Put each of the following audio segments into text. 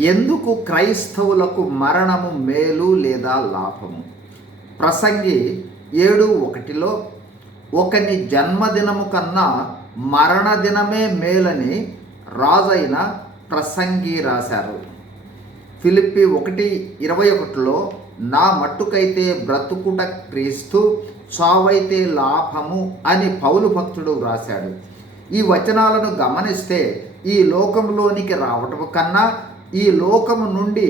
ఎందుకు క్రైస్తవులకు మరణము మేలు లేదా లాభము? ప్రసంగి ఏడు ఒకటిలో ఒకని జన్మదినము కన్నా మరణదినమే మేలని రాజైన ప్రసంగి రాశారు. ఫిలిప్పి ఒకటి ఇరవై ఒకటిలో నా మట్టుకైతే బ్రతుకుట క్రీస్తు చావైతే లాభము అని పౌలు భక్తుడు వ్రాశాడు. ఈ వచనాలను గమనిస్తే ఈ లోకంలోనికి రావటం కన్నా ఈ లోకము నుండి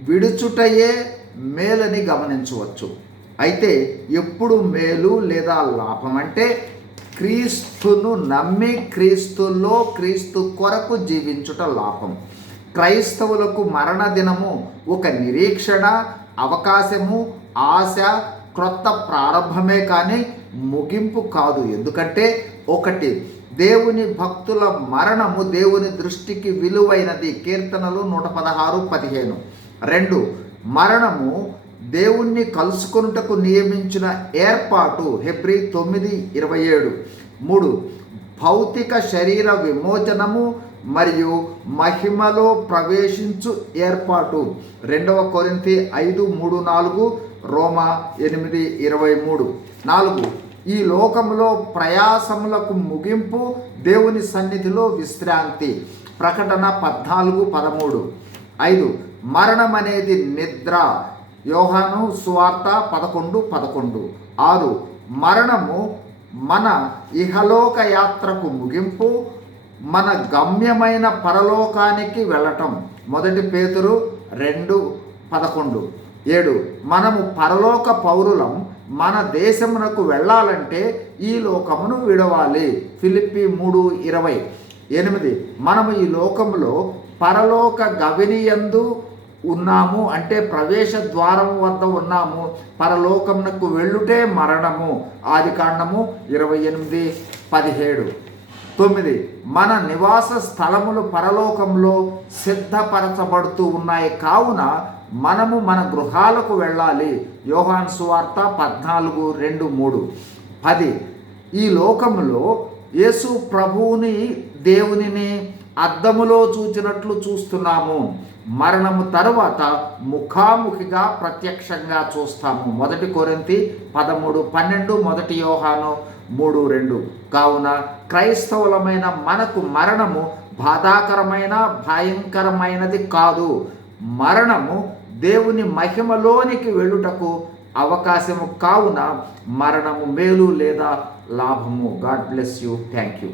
విడుచుటయే మేలని గమనించవచ్చు. అయితే ఎప్పుడు మేలు లేదా లాభం అంటే క్రీస్తును నమ్మి క్రీస్తులో క్రీస్తు కొరకు జీవించుట లాభం. క్రైస్తవులకు మరణ దినము ఒక నిరీక్షణ అవకాశము ఆశ క్రొత్త ప్రారంభమే కానీ ముగింపు కాదు. ఎందుకంటే ఒకటి దేవుని భక్తుల మరణము దేవుని దృష్టికి విలువైనది. కీర్తనలు నూట పదహారు పదిహేను. రెండు మరణము దేవుణ్ణి కలుసుకొనుటకు నియమించిన ఏర్పాటు. హెబ్రి తొమ్మిది ఇరవై ఏడు. మూడు భౌతిక శరీర విమోచనము మరియు మహిమలో ప్రవేశించు ఏర్పాటు. రెండవ కొరింతి ఐదు మూడు నాలుగు. రోమా ఎనిమిది ఇరవై మూడు. నాలుగు ఈ లోకంలో ప్రయాసములకు ముగింపు దేవుని సన్నిధిలో విశ్రాంతి. ప్రకటన పద్నాలుగు పదమూడు. ఐదు మరణం అనేది నిద్ర. యోహాను సువార్త పదకొండు పదకొండు. ఆరు మరణము మన ఇహలోక యాత్రకు ముగింపు మన గమ్యమైన పరలోకానికి వెళ్ళటం. మొదటి పేతురు రెండు పదకొండు. ఏడు మనము పరలోక పౌరులం మన దేశమునకు వెళ్ళాలంటే ఈ లోకమును విడవాలి. ఫిలిప్పి మూడు ఇరవై. ఎనిమిది మనము ఈ లోకంలో పరలోక గవినియందు ఉన్నాము అంటే ప్రవేశ ద్వారం వద్ద ఉన్నాము. పరలోకమునకు వెళ్ళుటే మరణము. ఆది కాండము ఇరవై ఎనిమిది పదిహేడు. తొమ్మిది మన నివాస స్థలములు పరలోకంలో సిద్ధపరచబడుతూ ఉన్నాయి. కావున మనము మన గృహాలకు వెళ్ళాలి. యోహాన్ సువార్త పద్నాలుగు రెండు మూడు. పది. ఈ లోకములో యేసు ప్రభువుని దేవునిని అద్దములో చూచినట్లు చూస్తున్నాము. మరణము తరువాత ముఖాముఖిగా ప్రత్యక్షంగా చూస్తాము. మొదటి కొరింతి పదమూడు పన్నెండు మొదటి యోహాను మూడు రెండు. కావున క్రైస్తవులమైన మనకు మరణము బాధాకరమైన భయంకరమైనది కాదు. మరణము దేవుని మహిమలోనికి వెళ్ళుటకు అవకాశము కావున మరణము మేలు లేదా లాభము. God bless you thank you